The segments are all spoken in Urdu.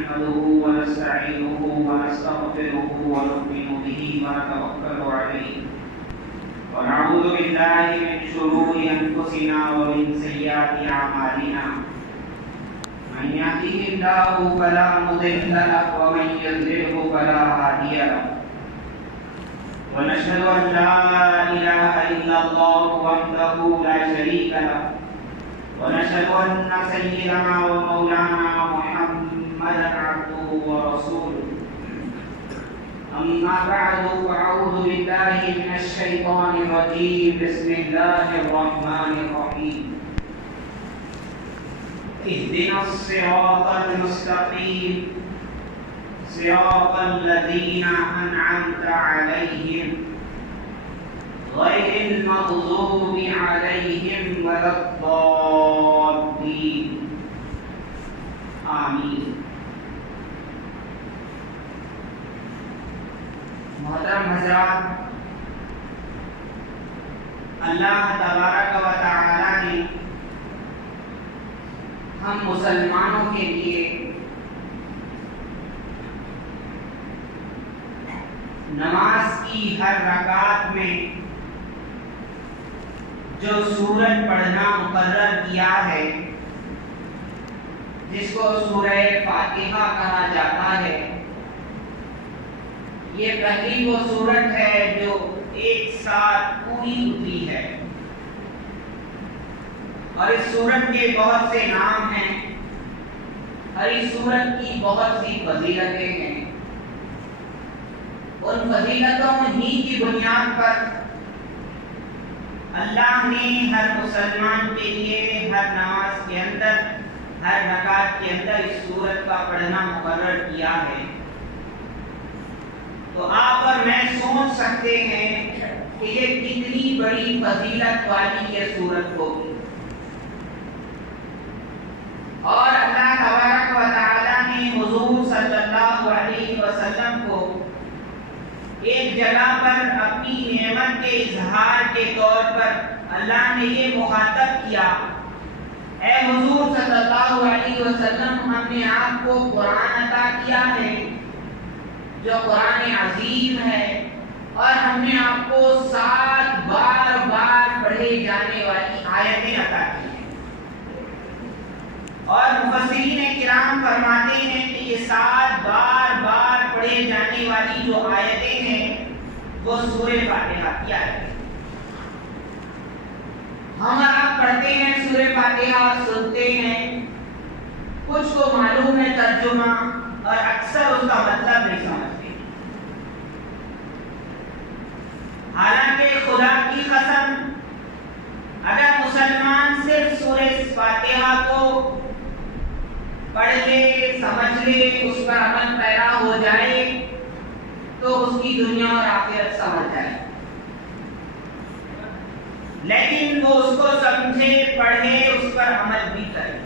نحمده ونستعينه ونستغفره ونؤمن به ونتوكل عليه ونعوذ بالله من شرور أنفسنا ومن سيئات أعمالنا من يهده الله فلا مضل له ومن يضلله فلا هادي له ونشهد أن لا إله إلا الله وحده لا شريك له ونشهد أن سيدنا ومولانا محمدا عبده ورسوله أما بعد فأعوذ بالله من الشيطان الرجيم بسم الله الرحمن الرحيم اهدنا الصراط المستقيم صراط الذين أنعمت عليهم غير المغضوب عليهم ولا الضالين آمین. محترم حضرات، اللہ تبارک و تعالی نے ہم مسلمانوں کے لیے نماز کی ہر رکعت میں جو سورت پڑھنا مقرر کیا ہے، جس کو سورہ فاتحہ کہا جاتا ہے، یہ پہلی وہ سورت ہے جو ایک ساتھ پوری اتری ہے، اور اس سورت کے بہت سے نام ہیں اور اس سورت کی بہت سی فضیلتیں ہیں. ان فضیلتوں ہی کی بنیاد پر اللہ نے ہر مسلمان کے لیے ہر نماز کے اندر، ہر رکعت کے اندر اس سورت کا پڑھنا مقرر کیا ہے. تو آپ اور میں سوچ سکتے ہیں کہ یہ کتنی بڑی فضیلت والی یہ سورت ہوگی. اور اللہ تبارک و تعالی نے حضور صلی اللہ علیہ وسلم کو ایک جگہ پر اپنی نعمت کے اظہار کے طور پر اللہ نے یہ مخاطب کیا، اے حضور صلی اللہ علیہ وسلم، ہم نے آپ کو قرآن عطا کیا ہے جو قرآن عظیم ہے، اور ہم نے آپ کو 7 بار پڑھے جانے والی آیتیں عطا کی ہیں. اور مفسرین کرام فرماتے ہیں کہ یہ 7 بار پڑھے جانے والی جو آیتیں ہیں وہ سورہ فاتحہ کی آیتیں. ہم آپ پڑھتے ہیں سورہ فاتحہ، سنتے ہیں، کچھ کو معلوم ہے ترجمہ اور اکثر اس کا مطلب نہیں سمجھتے. حالانکہ خدا کی قسم اگر مسلمان صرف سورہ فاتحہ کو پڑھ لے، سمجھ لے، اس پر عمل پیرا ہو جائے تو اس کی دنیا اور آخرت سمجھ جائے. لیکن وہ اس کو سمجھے، پڑھے، اس پر عمل بھی کرے.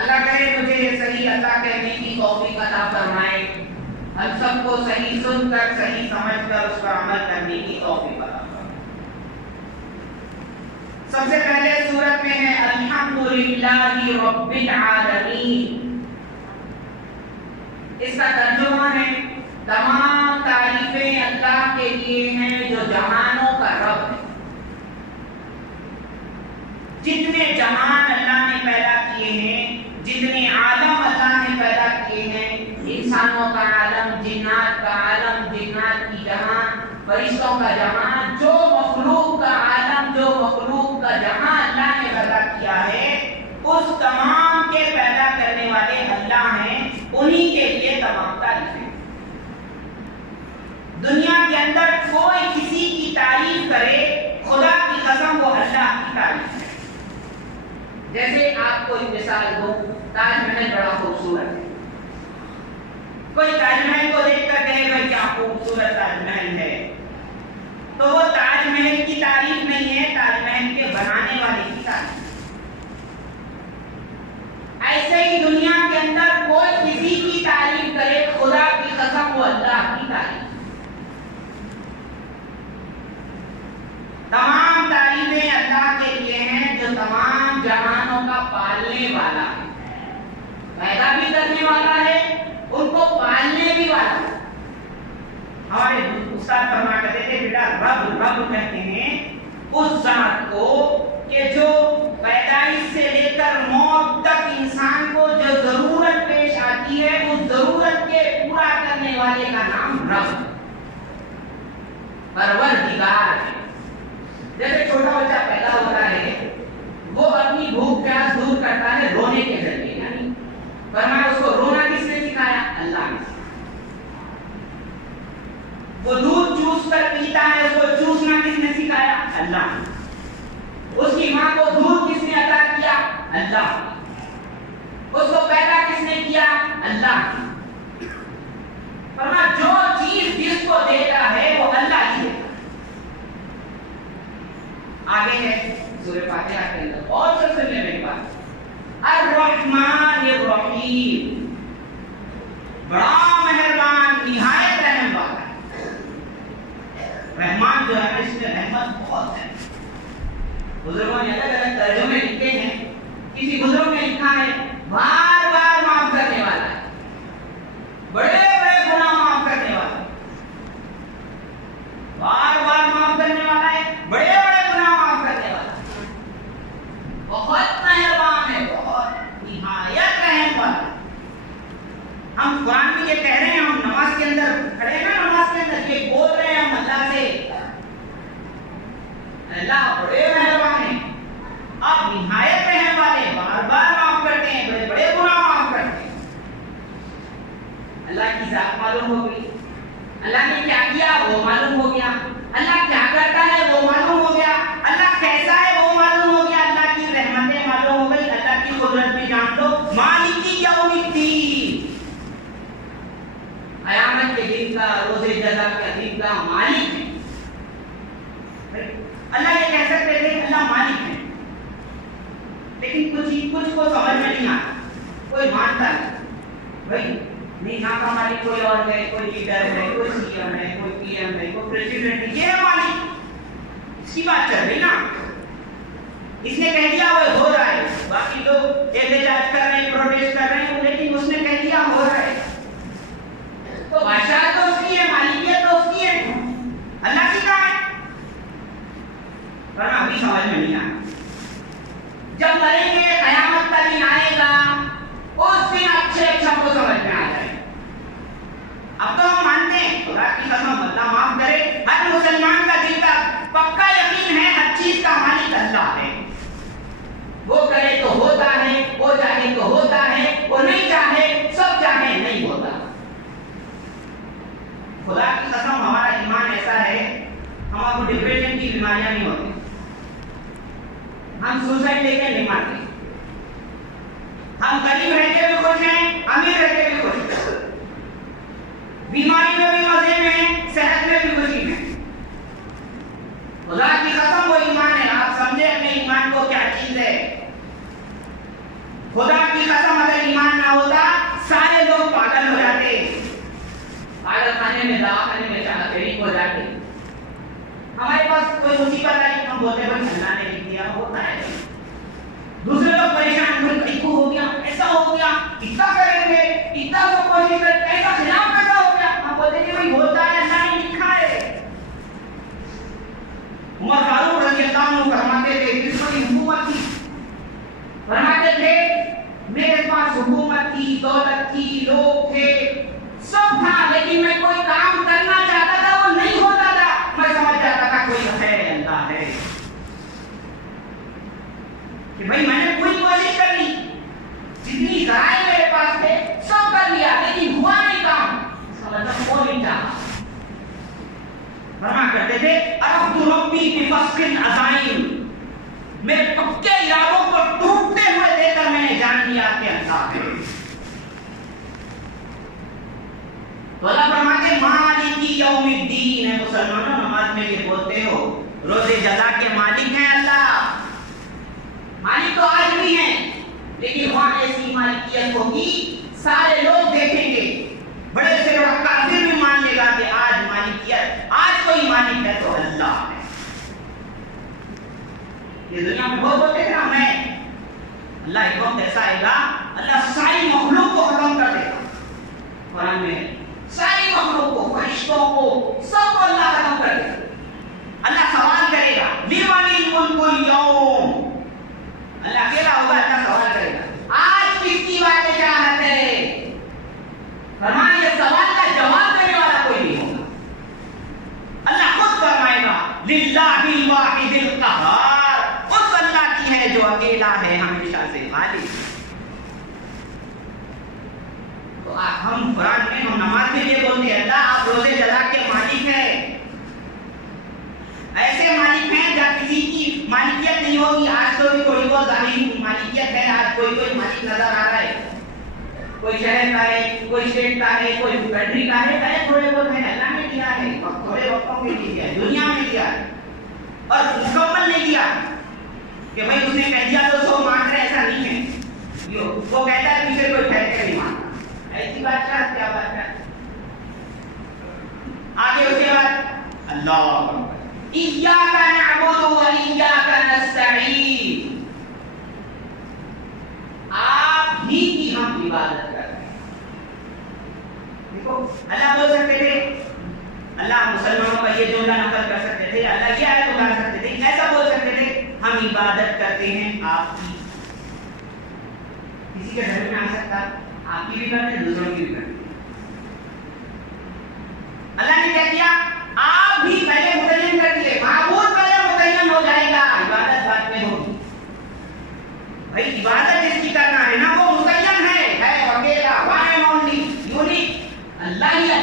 اللہ کرے مجھے صحیح عطا کہنے کی توفیق عطا فرمائے، ہم سب کو صحیح سن کر، صحیح سمجھ کر اس پر عمل کرنے کی توفیق عطا فرمائے. سب سے پہلے سورت میں ہے الحمدللہ رب العالمین. اس کا ترجمہ ہے تمام تعریفیں اللہ کے لیے ہیں جو جہانوں کا رب ہے. جتنے جہان اللہ نے پیدا کیے ہیں، جتنے عالم اللہ نے پیدا کیے ہیں، انسانوں کا عالم، جنات کا عالم، جنات کی جہان، فرشتوں کا جہان، جو مخلوق کا عالم، جو مخلوق کا جہان اللہ نے پیدا کیا ہے، اس تمام کے پیدا کرنے والے اللہ ہیں. انہی کے لیے تمام تعریفیں. دنیا کے اندر کوئی کسی کی تعریف کرے، خدا کی قسم وہ اللہ کی تعریف ہے. جیسے آپ کو ایک مثال دوں، تاج محل بڑا خوبصورت ہے. کوئی تاج محل کو دیکھ کر کہے بھائی کیا خوبصورت تاج محل ہے، تو وہ تاج محل کی تعریف نہیں ہے، تاج محل کے بنانے والے کی تعریف. ایسے ہی دنیا کے اندر کوئی کسی کی تعریف کرے، خدا کی قسم وہ اللہ کی تعریف. تمام تعریفیں اللہ کے لیے ہیں جو تمام جہانوں کا پالنے والا ہے. کرنے والا ہے، ان کو پالنے بھی والا ہے۔ ہمارے استاد فرمایا کرتے تھے بیٹا رب کہتے ہیں اس ذات کو کہ جو پیدائش سے لے کر موت تک انسان کو جو ضرورت پیش آتی ہے اس ضرورت کے پورا کرنے والے کا نام رب پروردگار ہے۔ جیسے چھوٹا بچہ پیدا ہوتا ہے وہ اپنی بھوک پیاس دور کرتا ہے رونے کے ذریعے، یعنی فرمایا اس کو رونا کس نے سکھایا؟ اللہ نے۔ وہ دودھ چوس کر پیتا ہے، اس کو چوسنا کس نے سکھایا؟ اللہ نے۔ اس کی ماں کو دودھ کس نے عطا کیا؟ اللہ نے۔ اس کو پیدا کس نے کیا؟ اللہ نے۔ فرمایا جو چیز جس کو دیتا ہے وہ اللہ ہی دیتا ہے۔ آگے ہے سورہ فاتحہ کے اندر اور سب سے میری بات، الرحمن الرحیم، بڑا مہربان نہایت رحم والا ہے۔ رحمان جو ہے اس میں رحمت بہت ہے۔ بزرگوں نے الگ الگ ترجمے لکھے ہیں، کسی بزرگ نے لکھا ہے بار بار معاف کرنے والا ہے، بڑے بڑے گناہ معاف کرنے والا ہے، بار بار معاف کرنے والا ہے، بڑے بڑے گناہ معاف کرنے والا ہے، بہت مہربان ہے، بہت نہایت رحم والا ہے۔ ہم قرآن میں یہ کہہ رہے ہیں، ہم نماز کے اندر کھڑے ہیں نا، نماز کے اندر یہ بول رہے ہیں ہم اللہ سے، اللہ بڑے مہربان ہیں، آپ نہایت رحم والے، بار بار معاف کرتے ہیں، بڑے بڑے گناہ معاف کرتے ہیں۔ اللہ کی ذات معلوم ہو گئی، اللہ نے کیا کیا وہ معلوم ہو گیا، اللہ کیا کرتا ہے وہ معلوم ہو گیا، اللہ کیسا ہے وہ معلوم ہو گیا، اللہ کی رحمتیں معلوم ہو گئی، اللہ کی قدرت بھی جان لو۔ مالک یوم الدین، قیامت کے دن کا، روز جزا کے دن کا مالک ہے۔ اللہ یہ کہہ سکتے تھے اللہ مالک ہے، لیکن کچھ کو سمجھ میں نہیں آتا، کوئی مانتا نہیں بھائی نہیں، یہاں کا مالک کوئی اور ہے، کوئی لیڈر ہے، کوئی سی ایم ہے، کوئی پی ایم ہے، کوئی پریزیڈنٹ ہے، یہ ہے مالک، اس کی بات چل رہی نا، اس نے کہہ دیا وہ ہو رہا ہے، باقی لوگ احتجاج کر رہے ہیں، پروٹیسٹ کر رہے ہیں، لیکن اس نے کہہ دیا ہو رہا ہے، تو بادشاہ تو اس کی ہے، مالکیت تو اس کی ہے، اللہ کی کہاں ہے؟ ورنہ ابھی سمجھ میں نہیں آیا۔ جب مریں گے قیامت کا دن آئے گا، اس دن اچھے سب کو سمجھ میں آ جائے گا۔ اب تو ہم مانتے ہیں خدا کی قسم اللہ معاف کرے، ہر مسلمان کا دل کا پکا یقین ہے ہر چیز کا مالک اللہ ہے، وہ کرے تو ہوتا ہے، وہ چاہے تو ہوتا ہے، وہ نہیں چاہے سب چاہے نہیں ہوتا۔ خدا کی قسم ہمارا ایمان ایسا ہے، ہمارا ڈپریشن کی بیماریاں نہیں ہوتی، ہم سوسائڈ لے کے نہیں مارتے، ہم غریب رہ کے بھی خوش ہیں، امیر رہ کے بھی خوش ہیں، بیماری میں بھی مزے میں ہیں، صحت میں بھی خوشی میں۔ خدا کی قسم وہ ایمان ہے، آپ سمجھے اپنے ایمان کو کیا چیز ہے۔ خدا کی قسم اگر ایمان نہ ہوتا سارے لوگ پاگل ہو جاتے، پاگل خانے میں دواخانے میں چاہا فیری ہو جاتے۔ ہمارے پاس کوئی مصیبت آئی ہم بولتے بھائی اللہ نے لکھ دیا، ہوتا ہے۔ دوسرے لوگ پریشان ہوئے، ہو گیا ایسا ہو گیا، اتنا کریں گے، اتنا سب کوشش کریں، ایسا خلاف کیسا ہو گیا، ہم بولتے کہ بھائی ہوتا ہے، اللہ نے لکھا ہے۔ عمر فاروق رضی اللہ عنہ فرماتے تھے جس کو حکومت تھی، فرماتے تھے میرے پاس حکومت تھی، دولت تھی، لوگ تھے، سب تھا، لیکن میں کوئی کام کرنا چاہتا تھا وہ نہیں ہوتا تھا، میں سمجھ جاتا تھا کوئی ہے اللہ ہے، کہ بھائی میں نے پوری کوشش کر لی، جتنی ذرائع میرے پاس تھے سب کر لیا، لیکن ہوا نہیں کام، اس کا مطلب وہ نہیں چاہا۔ فرما کرتے تھے عرفت ربی بفسق العزائم، میرے پکے ارادوں کو ٹوٹتے ہوئے دیکھ کر میں نے جان لیا کہ اللہ ہے۔ تو اللہ فرماتے مالک یوم الدین ہے، مسلمانوں نماز میں یہ بولتے ہو روز جزا کے مالک ہیں اللہ، مالک تو آج بھی ہیں، لیکن وہاں ایسی مالکیت ہوگی سارے لوگ دیکھیں گے، بڑے سے بڑا کافر بھی مان لے گا کہ آج مالکیت، آج کوئی مالک ہے تو اللہ ہے۔ یہ دنیا میں بہت ہوتے تھے نا، میں اللہ ایک وقت ایسا آئے گا اللہ ساری مخلوق کو ختم کر ہم قرآن میں ہم نماز میں یہ بولتے ہیں اللہ آپ روزے جزا کے مالک ہیں، ایسے مالک ہیں جہاں کسی کی مالکیت نہیں ہوگی. آج تو بھی تھوڑی بہت ظاہری مالکیت ہے، آج کوئی مالک نظر آ رہا ہے، کوئی شہر کا ہے، کوئی اسٹیٹ کا ہے، کوئی کنٹری کا ہے، تھوڑے بہت ہے. اللہ نے دیا ہے، تھوڑے وقتوں کے لیے دیا ہے، دنیا میں دیا ہے، اور مکمل نہیں دیا کہ بھائی اس نے کہہ دیا تو سو مان رہے، ایسا نہیں ہے. وہ کہتا ہے پیچھے کوئی ٹھہر کے نہیں مانتا. ایسی بادشاہ کیا بات ہے. آگے اس کے بعد اللہ ایاک نعبد و ایاک نستعین، آپ ہی کی ہم عبادت کرتے ہیں. دیکھو اللہ بول سکتے تھے، اللہ مسلمانوں کا یہ جملہ نقل کر سکتے تھے، اللہ یہ آیت اتار سکتے تھے، ایسا بول سکتے تھے ہم عبادت کرتے ہیں آپ کی. کسی کے گھر میں آ سکتا، آپ کی بھی کرتے ہیں، دوسروں کی بھی کرتے ہیں. اللہ نے کیا کیا؟ آپ بھی پہلے متعین کر دیے، معبود پہلے متعین ہو جائے گا، عبادت بعد میں ہوگی. بھائی عبادت جس کی کرنا ہے نا وہ متعین ہے اکیلا، ون اینڈ اونلی، یونیک اللہ ہی ہے.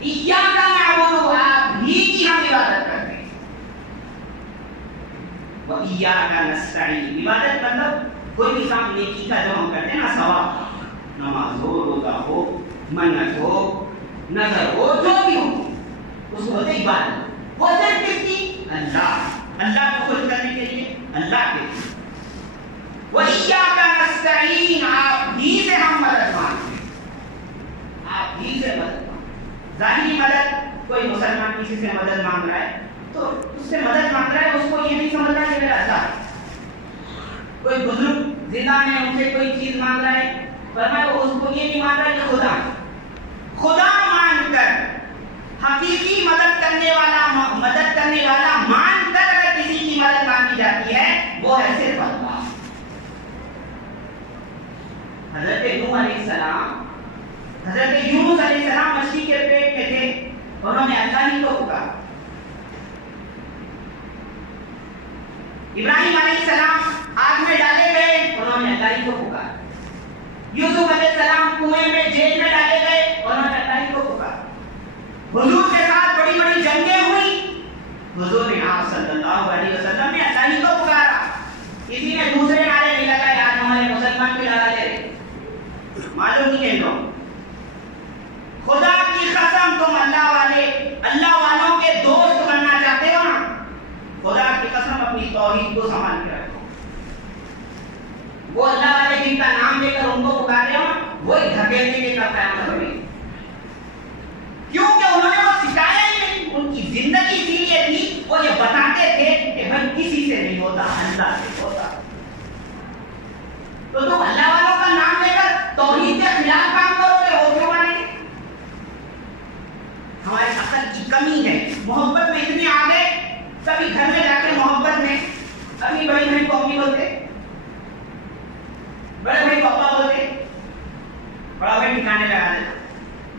ایاک نعبد، آپ ہی کی ہم عبادت کرتے ہیں. و ایاک نستعین، عبادت مطلب کوئی بھی کام نیکی کا جو ہم کرتے ہیں نا، ثواب، نماز ہو، روزہ ہو، منت ہو، نظر ہو، جو بھی ہو اس کو ہوتے عبادت. وہ صرف کس کی؟ اللہ کو خوش کرنے کے لیے، اللہ کے لیے. وَإِيَّاكَ نَسْتَعِينُ، آپ ہی سے ہم مدد مانگتے ہیں، آپ ہی سے مدد مانگتے. ظاہری مدد، کوئی مسلمان کسی سے مدد مانگ رہا ہے تو اس سے مدد مانگ رہا ہے، اس کو یہ نہیں سمجھنا کہ میرا اللہ ہے. کوئی بزرگ زندہ میں ان سے کوئی چیز مانگ رہا ہے، فرمایا وہ اس کو یہ نہیں مان رہا ہے کہ خدا مان کر، حقیقی مدد کرنے والا مان کر اگر کسی کی مدد مانگی جاتی ہے وہ ہے صرف اللہ. حضرت نوح علیہ السلام، حضرت یونس علیہ السلام مچھلی کے پیٹ میں تھے، انہوں نے اللہ ہی کو پکارا. ابراہیم علیہ السلام آگ میں ڈالے گئے، انہوں نے اللہ ہی کو پکارا. یوسف علیہ السلام کنویں میں جیل میں ڈالے گئے، انہوں نے اللہ ہی کو پکارا. حضور کے ساتھ بڑی بڑی جنگیں ہوئی، حضور آپ صلی اللہ علیہ وسلم نے اللہ ہی کو پکارا. کسی نے دوسرے نعرے نہیں لگائے، آج ہمارے مسلمان بھی لگا لے رہے، معلوم نہیں ہے لوگ. خدا کی قسم تم اللہ والوں کے دوست بننا چاہتے ہو نا، خدا کی قسم اپنی توحید کو سنبھال کے رکھو. وہ اللہ والے جن کا نام لے کر ان کو پکارے ہو، وہی دھکیلنے کے کا قیامت ہوگی. کیونکہ انہوں نے وہ سکھایا ہی نہیں، ان کی زندگی اسی لیے تھی، وہ یہ بتاتے تھے کہ بھائی کسی سے نہیں ہوتا، اللہ سے ہوتا. تو تم اللہ والوں کا نام لے کر توحید کے خلاف کام کرو گے، وہ کیوں بنے گے؟ ہمارے عقل کی کمی ہے، محبت میں اتنے آ گئے، کبھی گھر میں جا کے محبت میں کبھی بڑی بہن کو امی بولتے، بڑے بھائی کو ابا بولتے، بڑا بھائی ٹھکانے لگا دیتا.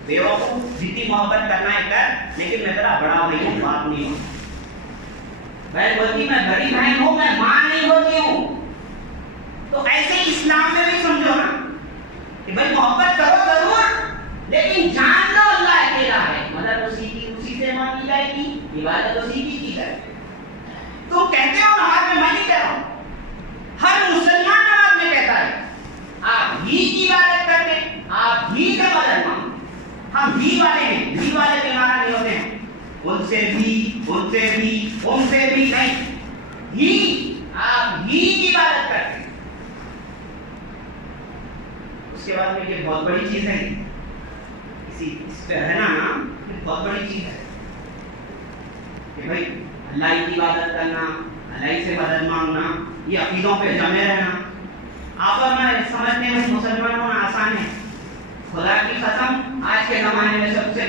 بیوقوف، جتنی محبت کرنا ہے کر، لیکن میں تیرا بڑا بھائی ہوں، باپ نہیں ہوں. بہن بولتی میں بڑی بہن ہوں، میں ماں نہیں ہوتی ہوں. تو ایسے اسلام میں بھی سمجھو نا کہ بھائی محبت کرو ضرور، لیکن جان لو اللہ اکیلا ہے، مدد اسی سے مانگی جائے گی، عبادت اسی کی جائے گی. تو کہتے ہو نماز میں، میں نہیں کہہ رہا ہوں، ہر مسلمان نماز میں کہتا ہے آپ ہی کی عبادت کرتے، آپ ہی سے مدد مانگتے. ہم بھی والے ہیں، بھی والے بیمار نہیں ہوتے ہیں، ان سے بھی نہیں، ہی آپ ہی کی عبادت کرتے ہیں. اس کے بعد میں یہ بہت بڑی چیز ہے، اس پہ رہنا نا بہت بڑی چیز ہے کہ بھائی اللہ کی عبادت کرنا، اللہ سے مدد مانگنا، یہ عقیدوں پہ جمے رہنا. آپ اور میں سمجھنے میں مسلمان ہونا آسان ہے. خدا کی قسم آج کے زمانے میں سب سے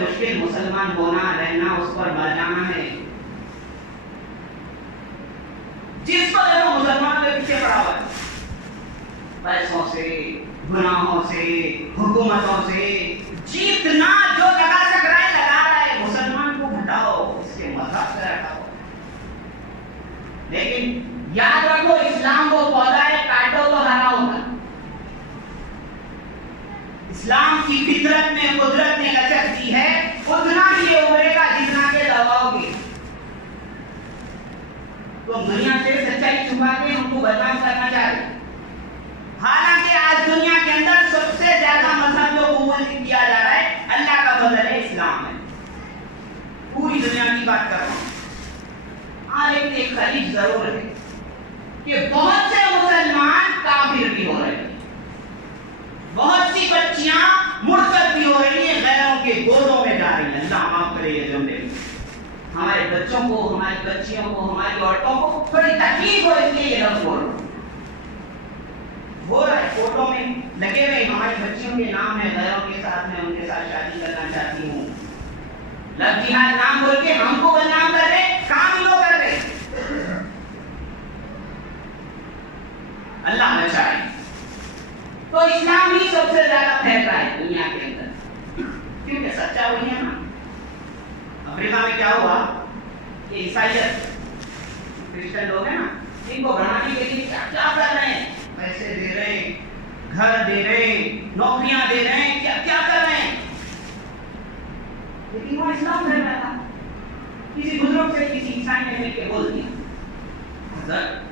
مشکل مسلمان ہونا، رہنا، اس پر مر جانا ہے. جس کو دیکھو مسلمان کے پیچھے پڑا ہوا ہے، پیسوں سے، گناہوں سے، حکومتوں سے، جتنا جو لگا سک رہا ہے لگا رہا ہے. مسلمان کو ہٹاؤ، اس کے مذہب سے ہٹاؤ. لیکن یاد رکھو اسلام وہ پودا ہے، کاٹو تو ہرا ہوگا. اسلام کی فطرت میں قدرت نے لچک دی ہے، اتنا ہی یہ ابھرے گا جتنا کہ دباؤ گے۔ تو دنیا سے سچائی چھپا کے ہم کو بدنام کرنا چاہ رہے، حالانکہ آج دنیا کے اندر سب سے زیادہ مذہب جو قبول کیا جا رہا ہے اللہ کا فضل ہے، اسلام ہے۔ پوری دنیا کی بات کر رہا ہوں۔ لیکن ایک خلیج ضرور ہے کہ بہت سے مسلمان کافر بھی ہو رہے ہیں، بہت سی بچیاں مرتد بھی ہو رہی ہیں، غیروں کے گودوں میں جا رہی ہیں۔ اللہ معاف کرے یہ جملے، ہمارے بچوں کو، ہماری بچیوں کو، ہماری عورتوں کو بڑی تکلیف ہو، اس لیے یہ لفظ بول رہا ہو رہا ہے۔ فوٹو میں لگے ہوئے ہماری بچیوں کے نام ہے، غیروں کے ساتھ میں ان کے ساتھ شادی کرنا چاہتی ہوں، لفظ جہاد نام بول کے ہم کو بدنام کر رہے، کام لوگ کر رہے۔ اللہ بچائے۔ تو اسلام ہی سب سے زیادہ پھیل رہا ہے دنیا کے اندر، کیونکہ سچا وہی ہے نا۔ افریقہ میں کیا ہوا کہ عیسائیت، کرسچن لوگ ہیں نا، ان کو بڑھانے کے لیے کیا کیا کر رہے ہیں، پیسے دے رہے ہیں، گھر دے رہے ہیں، نوکریاں دے رہے ہیں، کیا کیا کر رہے ہیں، لیکن وہ اسلام پھیل رہا تھا۔ کسی بزرگ سے کسی عیسائی نے مل کے بول دیا، حضرت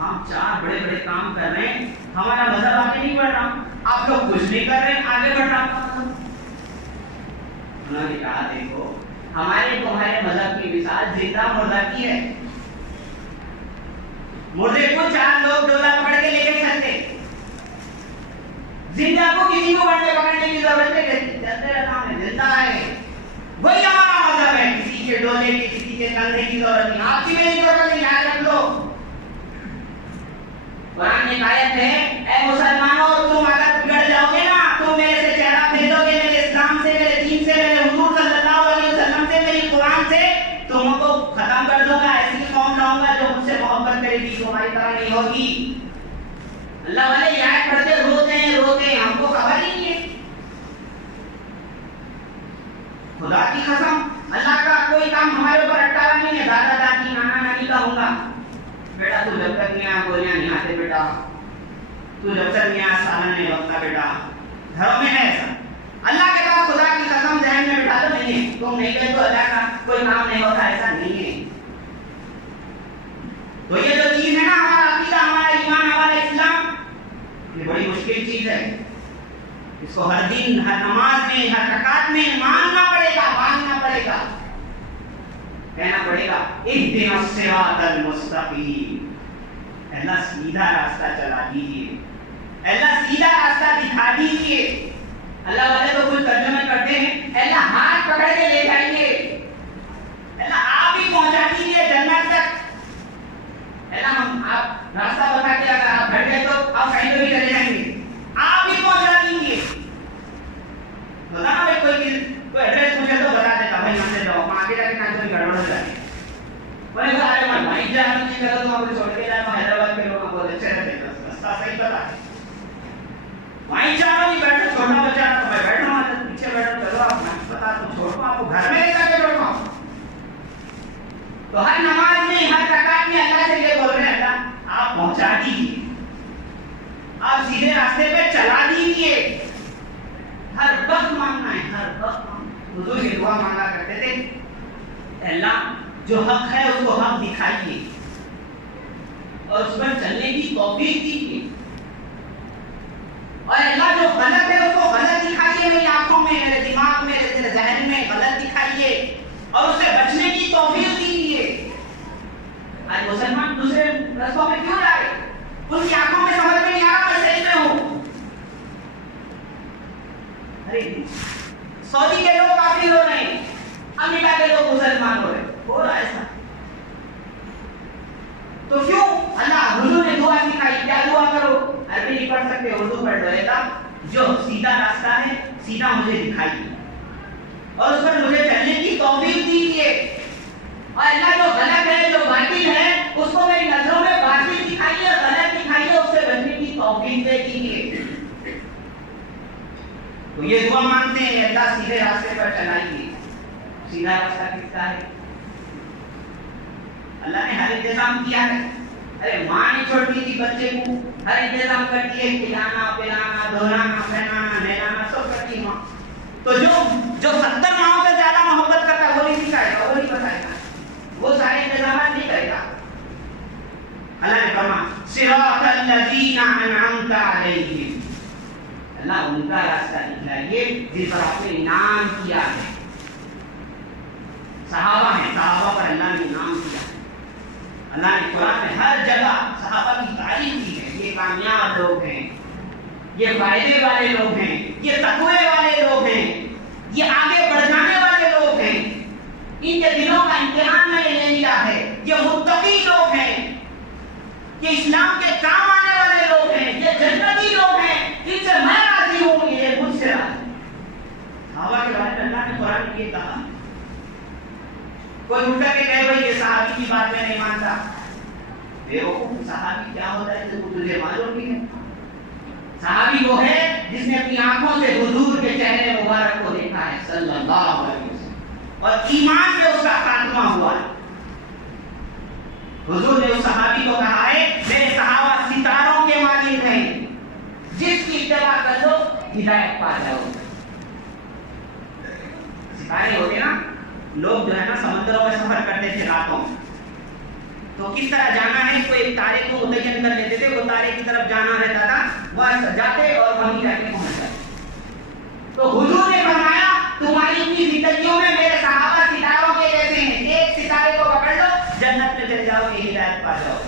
ہم 4 بڑے بڑے کام کر رہے ہیں، ہمارا مذہب آگے نہیں بڑھ رہا، آپ لوگ کچھ نہیں کر رہے، آگے بڑھ رہا۔ انہوں نے کہا دیکھو ہمارے تمہارے مذہب کی مثال زندہ مردہ کی ہے، مردے کو 4 لوگ ڈولا پکڑ کے لے کے چلتے، زندہ کو کسی کو پکڑنے کی ضرورت نہیں، چلتے رہتا ہے، زندہ ہے، وہی ہمارا مذہب ہے، کسی کے ڈولے کی، کسی کے کندھے کی ضرورت نہیں، آپ کی میری ضرورت نہیں، یاد رکھ لو۔ قرآن میں آیت ہے، اے مسلمانوں تم اگر بگڑ جاؤ گے نا، تم میرے سے چہرہ پھیرو گے، میرے اسلام سے، میرے دین سے، میرے حضور صلی اللہ علیہ وسلم سے، میری قرآن سے، تم کو ختم کر دوں گا، ایسی قوم لاؤں گا جو مجھ سے محبت کرے گی، تمہاری طرح نہیں ہوگی۔ اللہ والے یہ آیت پڑھتے روتے ہیں، ہم کو خبر ہی نہیں ہے۔ خدا کی قسم اللہ کا کوئی کام ہمارے اوپر اٹکارا نہیں ہے، دادا دادی نانا نانی کا ہوں گا، بیٹا تو جب تک نہیں آیا گولیاں نہیں آتے، بیٹا تو جب تک نہیں آیا سالن نہیں ہوتا، بیٹا گھروں میں ہے ایسا۔ اللہ کے پاس خدا کی قسم ذہن میں بٹھا دو نہیں ہے، تم نہیں گئے تو اللہ کا کوئی کام نہیں ہوتا، ایسا نہیں ہے۔ تو یہ جو چیز ہے نا، ہمارا عقیدہ، ہمارا ایمان، ہمارا اسلام، یہ بڑی مشکل چیز ہے، اس کو ہر دن، ہر نماز میں، ہر رکعت میں ماننا پڑے گا، کہنا پڑے گا اہدنا الصراط المستقیم، اللہ سیدھا راستہ چلا دیجیے، اللہ سیدھا راستہ دکھا دیجیے۔ اللہ والے تو کچھ ترجمے کرتے ہیں، اللہ ہاتھ پکڑ کے لے جائیے، اللہ آپ ہی پہنچا دیجیے جنت تک، اللہ ہم آپ راستہ بتا کے اگر آپ ہٹ گئے تو آپ کہیں تو بھی چلے جائیں گے، آپ ہی پہنچا دیجیے۔ بتا نا بھائی کوئی ایڈریس پوچھے تو بتا دیتا، بھائی یہاں سے جاؤ، وہاں آگے جا کے کہاں سے گڑبڑ ہو جاتی ہے، بولے گا ارے میں وہیں جانا نہیں چاہتا تو آپ کو چھوڑ کے جائے، حیدرآباد کے لوگ بہت اچھے رہتے ہیں، راستہ صحیح پتا ہے، وہیں جانا نہیں، بیٹھا چھوٹا بچہ تو میں بیٹھا ہوں پیچھے بیٹھا، چلو آپ بتا تو چھوڑو، آپ کو گھر میں لے جا کے چھوڑتا ہوں۔ تو ہر نماز میں، ہر رکعت میں اللہ سے یہ بول رہے ہیں، اللہ آپ پہنچا دیجیے، آپ سیدھے راستے پہ چلا دیجیے، ہر وقت مانگنا ہے، ہر وقت مانگنا۔ حضور یہ دعا مانگا کرتے تھے، اللہ جو حق ہے اس کو حق دکھائیے اور اس پر چلنے کی توفیق دیجیے، اور اللہ جو غلط ہے اس کو غلط دکھائیے، میری آنکھوں میں، میرے دماغ میں، میرے ذہن میں غلط دکھائیے اور اس سے بچنے کی توفیق دیجیے۔ آج مسلمان دوسرے رستوں میں کیوں جا رہے؟ ان کی آنکھوں میں سمجھ میں نہیں آ رہا میں صحیح میں ہوں۔ سعودی کے لوگ کافر ہو رہے ہیں، امریکہ کے لوگ مسلمان ہو رہے ہیں، ہو رہا ہے ایسا تو کیوں؟ اللہ حضور نے دعا سکھائی، کیا دعا کرو؟ عربی نہیں پڑھ سکتے اردو پڑھ لو، ایسا جو سیدھا راستہ ہے سیدھا مجھے دکھائیے اور اس پر مجھے چلنے کی توفیق دیجیے، اور اللہ جو غلط ہے، جو باطل ہے، اس کو میری نظروں میں باطل دکھائیے، غلط دکھائیے، اس سے بچنے کی توفیق دے دیجیے۔ تو یہ دعا مانگتے ہیں، اللہ سیدھے راستے پر چلائیے۔ سیدھا راستہ کس کا ہے؟ اللہ نے ہر انتظام کیا ہے، ارے ماں نہیں چھوڑتی تھی بچے کو، ہر انتظام کرتی ہے، کھلانا پلانا دھلانا پہنانا نہلانا سب صراط الذین انعمت علیہم، اللہ ان کا راستہ دکھلائیے جن پر آپ نے انعام کیا ہے. صحابہ ہیں، صحابہ پر اللہ نے انعام کیا ہے. اللہ نے قرآن میں ہر جگہ صحابہ کی تعریف کی ہے. یہ کامیاب لوگ ہیں، یہ فائدے والے لوگ ہیں، یہ تقوی والے لوگ ہیں، یہ آگے بڑھ جانے والے لوگ ہیں، ان کے دلوں کا امتحان میں نے لے لیا ہے، یہ متقی لوگ ہیں، یہ اسلام کے کام آنے والے لوگ ہیں، یہ جنتی لوگ ہیں، ان سے میں راضی ہوں، یہ مجھ سے راضی. صحابہ کے بارے میں اللہ نے قرآن میں یہ کہا. کوئی اٹھ کر کے کہے بھائی یہ صحابی کی بات میں نہیں مانتا. بیوقوف، صحابی کیا ہوتا ہے تجھے معلوم نہیں ہے؟ صحابی وہ ہے جس نے اپنی آنکھوں سے حضور کے چہرے مبارک کو دیکھا ہے صلی اللہ علیہ وسلم، اور ایمان میں اس کا خاتمہ ہوا ہے. حضور نے اس صحابی کو کہا ہے میرے صحابہ ستاروں کے مانند ہیں، جس کی اتباع کر لو ہدایت پا جاؤ. ستارے ہوتے نا، لوگ جو ہے نا سمندروں میں سفر کرتے تھے راتوں، تو کس طرح جانا ہے کوئی ایک تارے کو متعین کر لیتے تھے، وہ تارے کی طرف جانا رہتا تھا، وہاں جاتے اور وہیں جا کے پہنچ جاتے. تو حضور نے فرمایا تمہاری اتنی زندگیوں میں میرے صحابہ ستاروں کے جیسے ہیں، ایک ستارے کو پکڑ لو جنت میں چلے جاؤ گے، ہدایت پا جاؤ.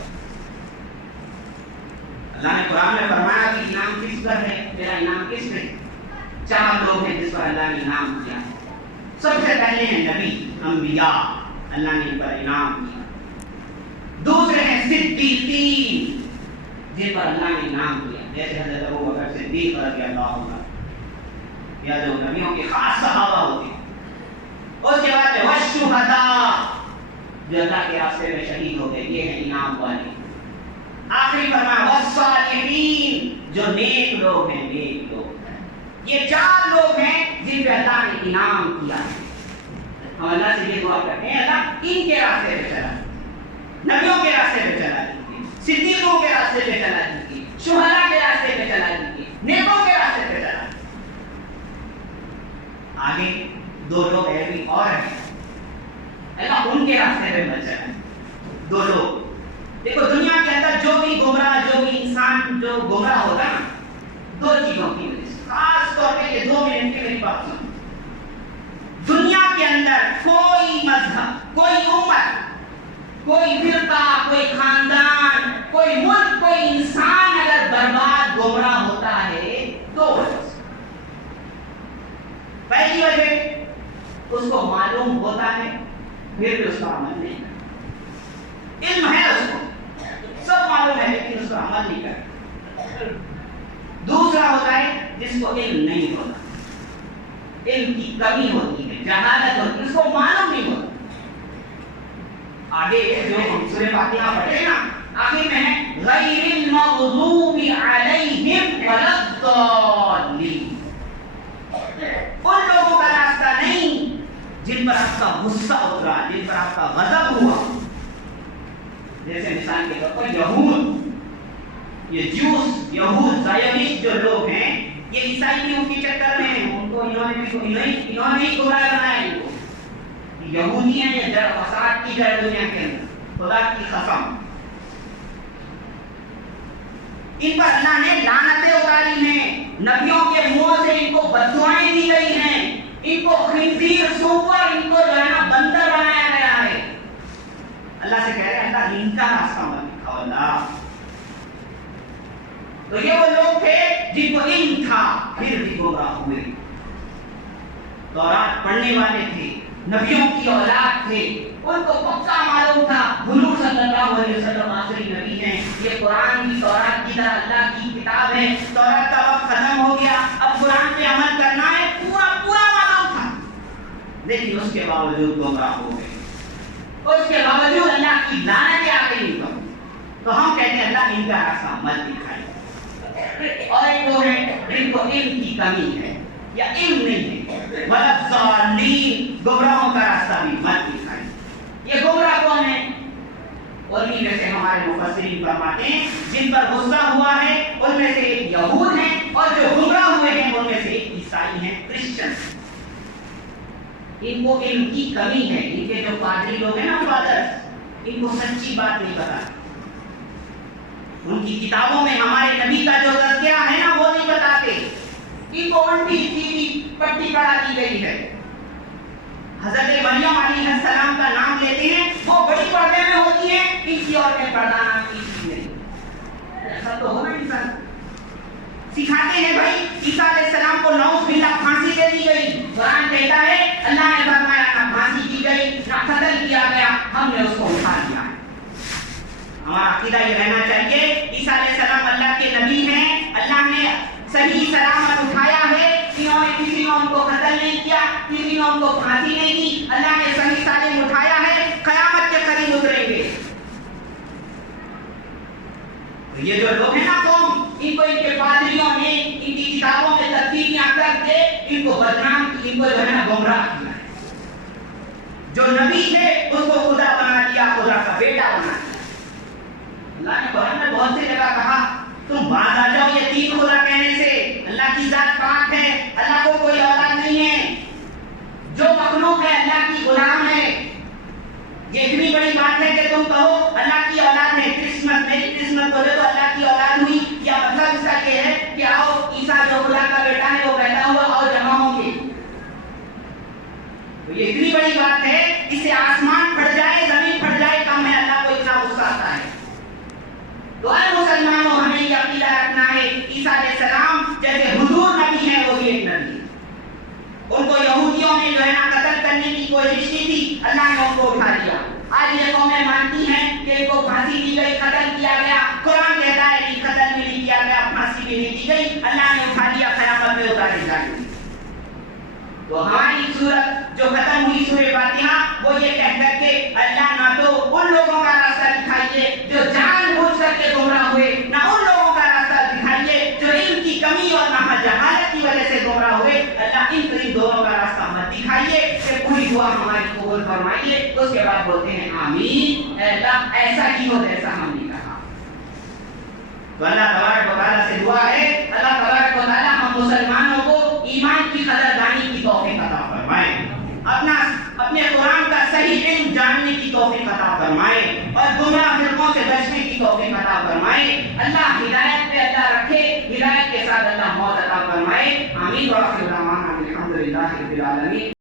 اللہ نے قرآن میں فرمایا کہ انعام کس پر ہے، میرا انعام کس پر؟ 4 لوگ ہیں جس پر اللہ نے انعام کیا. سب سے پہلے ہیں نبی، انبیاء، اللہ نے ان پر انعام کیا. دوسرے ہیں صدیقین، جن پر اللہ نے انعام کیا، جیسے حضرت ابوبکر صدیق رضی اللہ عنہ، یا جو نبیوں کے خاص صحابہ ہوتے ہیں. اس کے بعد والشہداء، جو اللہ کے راستے میں شہید ہو گئے، یہ ہیں انعام والے. آخری فرمایا والصالحین، جو نیک لوگ ہیں، نیک لوگ. یہ 4 لوگ ہیں جن پہ اللہ نے انعام کیا ہے. ہم اللہ سے یہ دعا کرتے ہیں اللہ ان کے راستے پہ چلا، نبیوں کے راستے پہ چلا دیجیے، صدیقوں کے راستے پہ چلا دیجیے، شہداء کے راستے پہ چلا دیجیے، نیکوں کے راستے پہ چلا دیجیے. آگے 2 لوگ بھی اور ہیں، اللہ ان کے راستے پہ مت چلائیں. 2 لوگ دیکھو، دنیا کے اندر جو بھی گمراہ، جو بھی انسان جو گمراہ ہوتا ہے نا، 2 چیزوں کی وجہ سے. خاص طور پہ یہ 2 منٹ کی میری بات سنو. دنیا کے اندر کوئی مذہب، کوئی امت، کوئی فرقہ، کوئی خاندان، کوئی ملک، کوئی انسان اگر برباد گمراہ ہوتا ہے 2 وجہ سے. پہلی وجہ اس کو معلوم ہوتا ہے پھر بھی اس کا عمل نہیں کرتا. علم ہے اس کو، سب معلوم ہے لیکن اس کا عمل نہیں کرتا. دوسرا ہوتا ہے جس کو علم نہیں ہوتا، علم کی کمی ہوتی ہے، جہالت ہوتی ہے، اس کو معلوم نہیں ہوتا. آگے جو ہم سورہ فاتحہ پڑھتے ہیں نا، آخر میں ہے غیر المغضوب علیہم ولا الضالین. ان لوگوں کا راستہ نہیں جن پر آپ کا غصہ اترا، جن پر آپ کا غضب ہوا. جیسے مثال کے طور پر یہود، یہ جوس، یہود، زائونسٹ جو لوگ ہیں، یہ عیسائیوں کے چکر میں ہیں. ان کو انہوں نے ہی گمراہ بنایا. ان کو یہودی ہیں، یہ جڑ فساد کی جڑ دنیا کے اندر، خدا کی قسم. ان پر اللہ نے لعنتیں اتاری ہیں، نبیوں کے منہ سے ان کو بددعائیں دی گئی ہیں، ان کو خنزیر، سور، ان کو جو ہے نا بندر بنایا گیا ہے. اللہ سے کہہ رہے ہیں اللہ ان کا راستہ مت دکھاؤ اللہ. تو یہ وہ لوگ تھے جن کو علم تھا پھر بھی گمراہ ہوئے. تورات پڑھنے والے تھے، نبیوں کی اولاد تھے، ان کو پکا معلوم تھا حضور صلی اللہ علیہ وسلم آخری نبی ہیں. یہ قرآن کی تورات کی طرح اللہ کی کتاب ہے. تورات کا وقت ختم ہو گیا، اب قرآن پہ عمل کرنا ہے، پورا معلوم تھا، لیکن اس کے باوجود گمراہ ہو گئے. اس کے باوجود اللہ کی لعنتیں آ گئی ان پر. تو ہم کہتے ہیں اللہ ان کا راستہ مت دکھائے. اور ایک وہ ہے جن کو علم کی کمی ہے یا علم نہیں ہے، والضالین، گمراہوں کا راستہ بھی مت دکھائیں. یہ گمراہ کون ہے؟ انہی میں سے ہمارے مفسرین فرماتے ہیں جن پر غصہ ہوا ہے ان میں سے ایک یہود ہیں، اور جو گمراہ ہوئے ہیں ان میں سے ایک عیسائی ہیں، کرسچن. ان کو علم کی کمی ہے. ان کے جو پادری لوگ ہیں نا، فادرز، ان کو سچی بات نہیں پتا. ان کی کتابوں میں ہمارے نبی کا جو تذکرہ ہے نا وہ نہیں بتاتے، ان کو الٹی سیدھی پٹی پڑھا دی گئی ہے۔ حضرت مریم علیہ السلام کا نام لیتے ہیں، وہ بڑی پردے میں ہوتی ہے، کسی اور میں پردہ نام کی چیز نہیں، ایسا تو ہونا نہیں سر۔ سکھاتے ہیں بھائی عیسیٰ علیہ السلام کو نعوذ باللہ پھانسی دے دی گئی، قرآن کہتا ہے اللہ نے فرمایا نہ پھانسی دی گئی نہ قتل کیا گیا، ہم نے اس کو اٹھا لیا۔ ہمارا عقیدہ یہ رہنا چاہیے عیسیٰ علیہ السلام اللہ کے نبی ہیں، اللہ نے صحیح سلامت اٹھایا ہے، کسی نے ان کو قتل نہیں کیا، کسی نے ان کو پھانسی نہیں دی، اللہ نے صحیح سالم اٹھایا ہے، قیامت کے قریب اتریں گے۔ یہ جو لوگ ہیں نا قوم، ان کو ان کے پادریوں نے ان کی کتابوں میں تبدیلیاں کر کے ان کو بدنام، ان کو جو ہے نا گمراہ کیا ہے۔ جو نبی تھے اس کو خدا بنا دیا، خدا کا بیٹا بنا دیا۔ اللہ نے قرآن میں بہت سی جگہ کہا تم باز آ جاؤ یہ تین خدا کہنے سے، اللہ کی ذات پاک ہے، اللہ کو کوئی اولاد نہیں ہے، جو مخلوق ہے اللہ کی غلام ہے۔ یہ اتنی بڑی بات ہے کہ تم کہو اللہ کی اولاد ہے، کرسمس میری کرسمس بولے تو اللہ کی اولاد ہوئی، یا مطلب اس کا یہ ہے کہ آؤ عیسیٰ جو خدا کا بیٹا ہے وہ پیدا ہوا اور جمع ہوں گے۔ تو یہ اتنی بڑی بات ہے، اسے آسمان پھٹ جائے زمین پھٹ جائے کم ہے، اللہ کو اتنا غصہ آتا ہے۔ تو اے مسلمانوں ہمیں یہ عقیدہ رکھنا ہے عیسیٰ علیہ السلام جیسے حضور نبی ہیں وہ بھی ایک نبی ہے۔ ان کو یہودیوں نے جو ہے نا قتل کرنے کی کوشش کی تھی، اللہ نے ان کو اٹھا لیا۔ آج یہ قومیں مانتی ہیں کہ ان کو پھانسی دی گئی، قتل کیا گیا، قرآن کہتا ہے کہ قتل بھی نہیں کیا گیا، پھانسی بھی نہیں دی گئی، اللہ نے اٹھا لیا، قیامت میں اتارے جائیں گے۔ تو ہماری صورت جو ختم ہوئی سورہ فاتحہ وہ یہ کہہ کر کے اللہ نہ تو ان لوگوں کا راستہ دکھائیے جو جان بوجھ کر کے گمراہ ہوئے، نہ ان لوگوں کا راستہ دکھائیے جو علم کی کمی اور نہ جہالت کی وجہ سے گمراہ ہوئے۔ اللہ ان دونوں کا راستہ مت دکھائیے، کہ پوری دعا ہماری قبول فرمائیے۔ اس کے بعد بولتے ہیں آمین، اے اللہ ایسا ہی ہو جیسا ہم نے کہا۔ تو اللہ تبارک و تعالیٰ سے دعا ہے اللہ تبارک و تعالیٰ ہم مسلمانوں کو ایمان کی قدردانی کی توفیق عطا فرمائے، اپنے قرآن کا صحیح علم جاننے کی توفیق عطا فرمائے، اور گمراہ فرقوں سے بچنے کی توفیق عطا فرمائے۔ اللہ ہدایت پہ اللہ رکھے، ہدایت کے ساتھ اللہ موت عطا فرمائے۔ آمین۔ وآخر دعوانا الحمدللہ رب العالمین۔